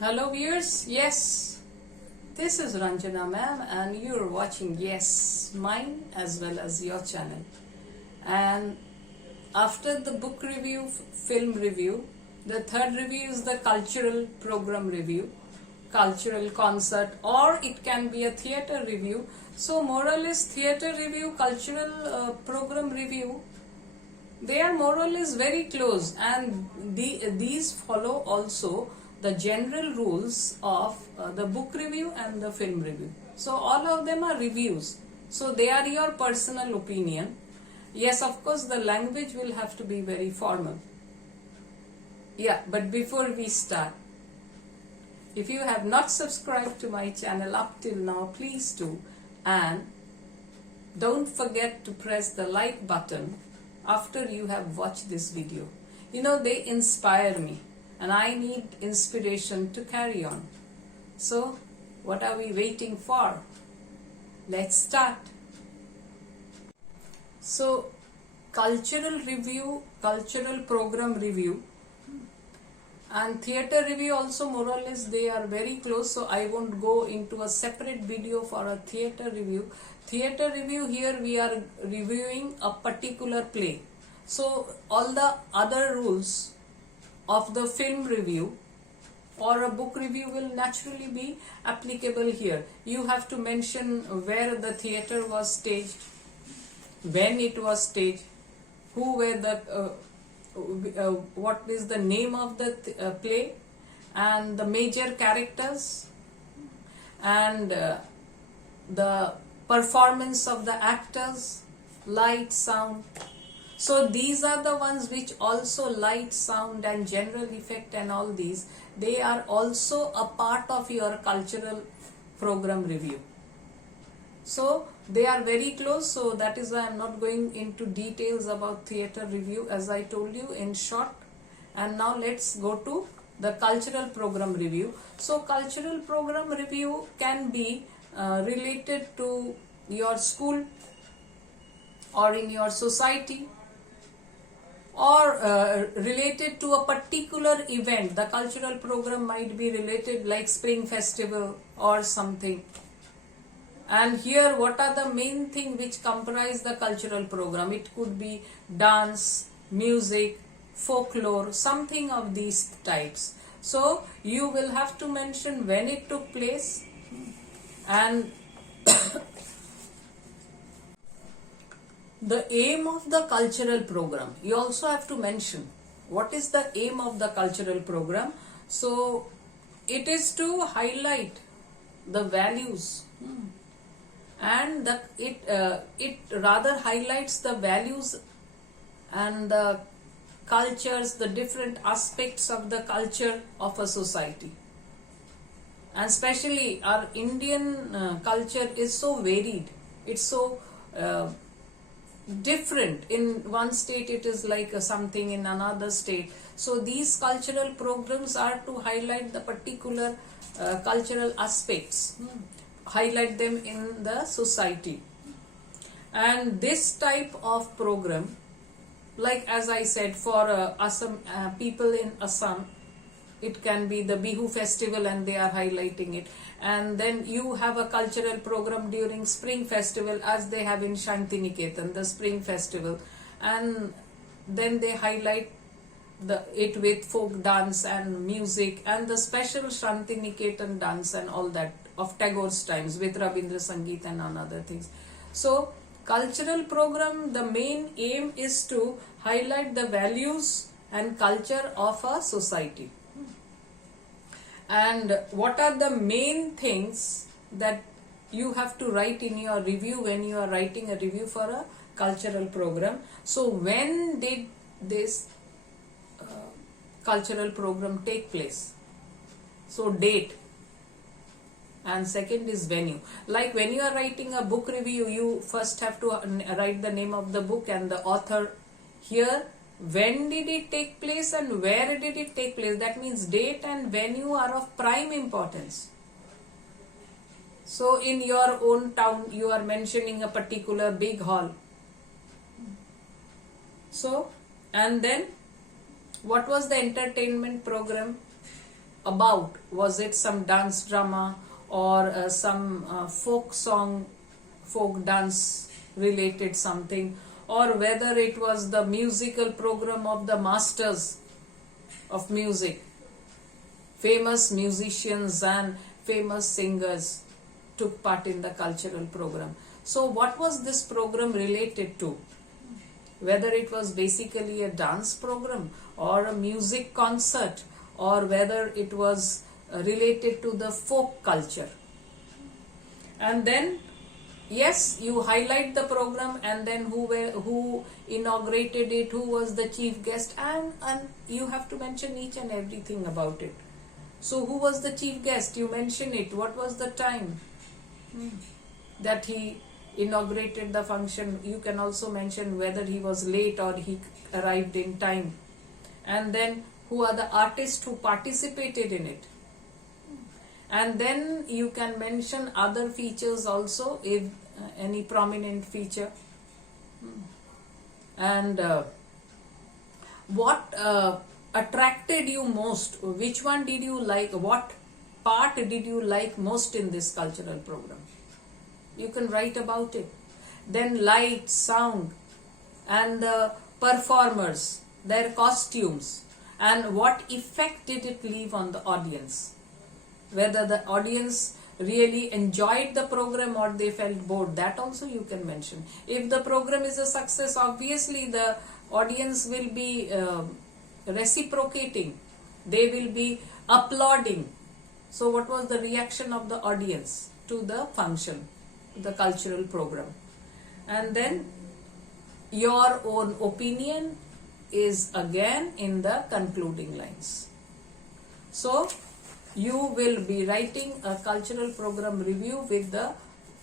Hello viewers, yes, this is Ranjana ma'am and you're watching Yes, mine as well as your channel. And after the book review, film review, the third review is the cultural program review, cultural concert, or it can be a theatre review. So more or less theatre review, cultural program review, they are more or less very close, and these follow also the general rules of the book review and the film review. So all of them are reviews, so they are your personal opinion. Yes, of course the language will have to be very formal. Yeah, but before we start, if you have not subscribed to my channel up till now, please do, and don't forget to press the like button after you have watched this video. You know, they inspire me and I need inspiration to carry on. So what are we waiting for? Let's start. So cultural review, cultural program review and theatre review also more or less they are very close, so I won't go into a separate video for a theatre review. Theatre review, here we are reviewing a particular play. So all the other rules of the film review or a book review will naturally be applicable here. You have to mention where the theatre was staged, when it was staged, who were the what is the name of the play and the major characters and the performance of the actors, light, sound. So these are the ones which also light, sound and general effect and all these, they are also a part of your cultural program review. So they are very close, so that is why I am not going into details about theatre review, as I told you in short. And now let's go to the cultural program review. So cultural program review can be related to your school or in your society, or related to a particular event. The cultural program might be related like Spring Festival or something. And here what are the main thing which comprise the cultural program? It could be dance, music, folklore, something of these types. So you will have to mention when it took place and the aim of the cultural program. You also have to mention what is the aim of the cultural program. So it is to highlight the values, and it rather highlights the values and the cultures, the different aspects of the culture of a society. And especially our Indian culture is so varied, it's so different. In one state it is like something, in another state. So these cultural programs are to highlight the particular cultural aspects, highlight them in the society. And this type of program, like as I said, for Assam people in Assam, it can be the Bihu festival and they are highlighting it. And then you have a cultural program during Spring Festival, as they have in Shantiniketan, the Spring Festival, and then they highlight it with folk dance and music and the special Shantiniketan dance and all that of Tagore's times with Rabindra Sangeet and other things. So cultural program, the main aim is to highlight the values and culture of a society. And what are the main things that you have to write in your review when you are writing a review for a cultural program? So when did this cultural program take place? So date. And second is venue. Like when you are writing a book review, you first have to write the name of the book and the author. Here, when did it take place and where did it take place? That means date and venue are of prime importance. So in your own town, you are mentioning a particular big hall. So, and then what was the entertainment program? about? Was it some dance drama or some folk song, folk dance related something, or whether it was the musical program of the masters of music, famous musicians and famous singers took part in the cultural program. So what was this program related to? Whether it was basically a dance program or a music concert, or whether it was related to the folk culture. And then, yes, you highlight the program, and then who inaugurated it, who was the chief guest, and you have to mention each and everything about it. So who was the chief guest? You mention it. What was the time that he inaugurated the function? You can also mention whether he was late or he arrived in time. And then who are the artists who participated in it. And then you can mention other features also, if any prominent feature. And what attracted you most? Which one did you like? What part did you like most in this cultural program? You can write about it. Then light, sound, and the performers, their costumes, and what effect did it leave on the audience? Whether the audience really enjoyed the program or they felt bored, that also you can mention. If the program is a success, obviously the audience will be reciprocating. They will be applauding. So what was the reaction of the audience to the function, the cultural program? And then your own opinion is again in the concluding lines. So you will be writing a cultural program review with the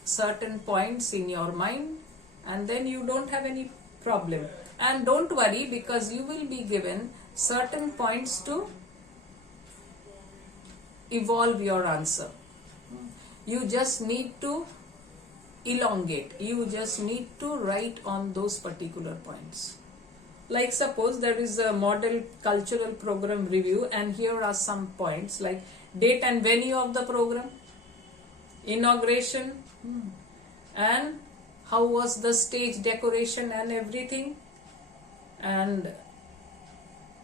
certain points in your mind, and then you don't have any problem. And don't worry, because you will be given certain points to evolve your answer. You just need to elongate. You just need to write on those particular points. Like suppose there is a model cultural program review, and here are some points like date and venue of the program, inauguration, and how was the stage decoration and everything, and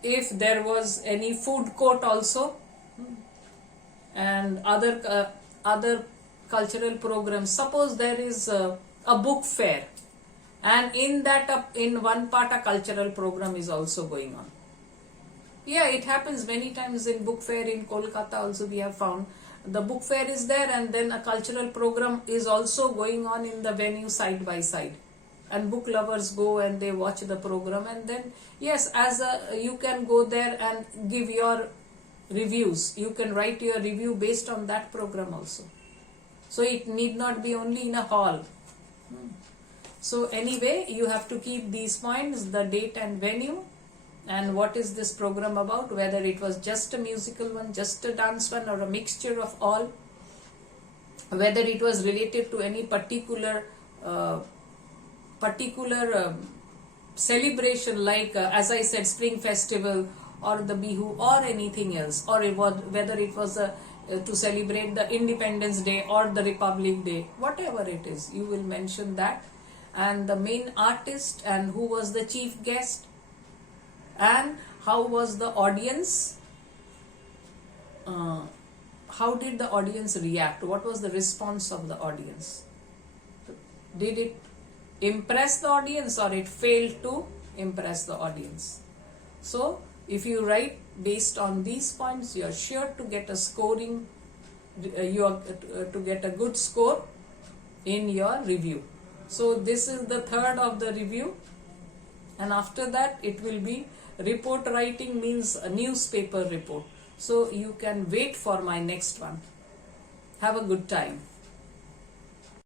if there was any food court also, and other cultural programs. Suppose there is a book fair, and in that in one part a cultural program is also going on. Yeah, it happens many times in book fair in Kolkata also. We have found the book fair is there, and then a cultural program is also going on in the venue side by side, and book lovers go and they watch the program. And then yes, you can go there and give your reviews. You can write your review based on that program also. So it need not be only in a hall. So anyway, you have to keep these points: the date and venue, and what is this program about, whether it was just a musical one, just a dance one, or a mixture of all, whether it was related to any particular celebration, like as I said, Spring Festival or the Bihu or anything else, or whether it was to celebrate the Independence Day or the Republic Day, whatever it is, you will mention that, and the main artist, and who was the chief guest, and how was the audience, how did the audience react, what was the response of the audience, did it impress the audience or it failed to impress the audience. So if you write based on these points, you are sure to get a scoring, you are to get a good score in your review. So this is the third of the review, and after that it will be report writing, means a newspaper report. So you can wait for my next one. Have a good time.